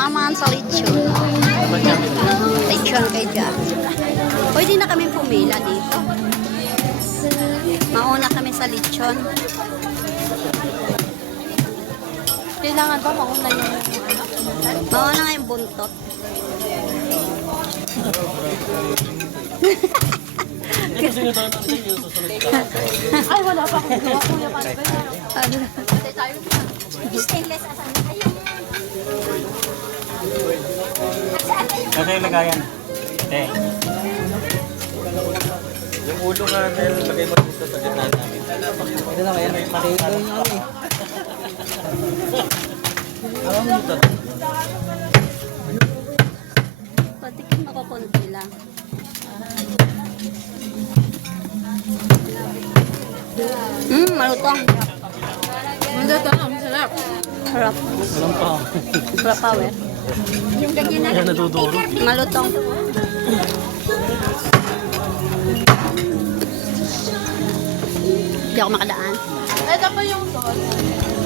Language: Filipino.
Naman sa lechon. Lechon kay Jack. Pwede na kami pumila dito. Mauna kami sa lechon. Kailangan ba mauna yung Mauna nga yung buntot. Ay, wala pa akong gawa. Kuya, paano ba yun? Pati tayo. Stainless asan na kayo? Kasi yung lagayan. Eh. Yung ulo nga dahil lagay mo dito sa gitna namin. Ito na kaya, makikita nyo kami. Alam mo ito. Patikin ako konti lang. Malutong. Ang sarap. Harap. Walang pa. Prapawer. Yung ganyan na Kaya naduduro. Malutong. Hindi ako makadaan. Ito pa yung sauce.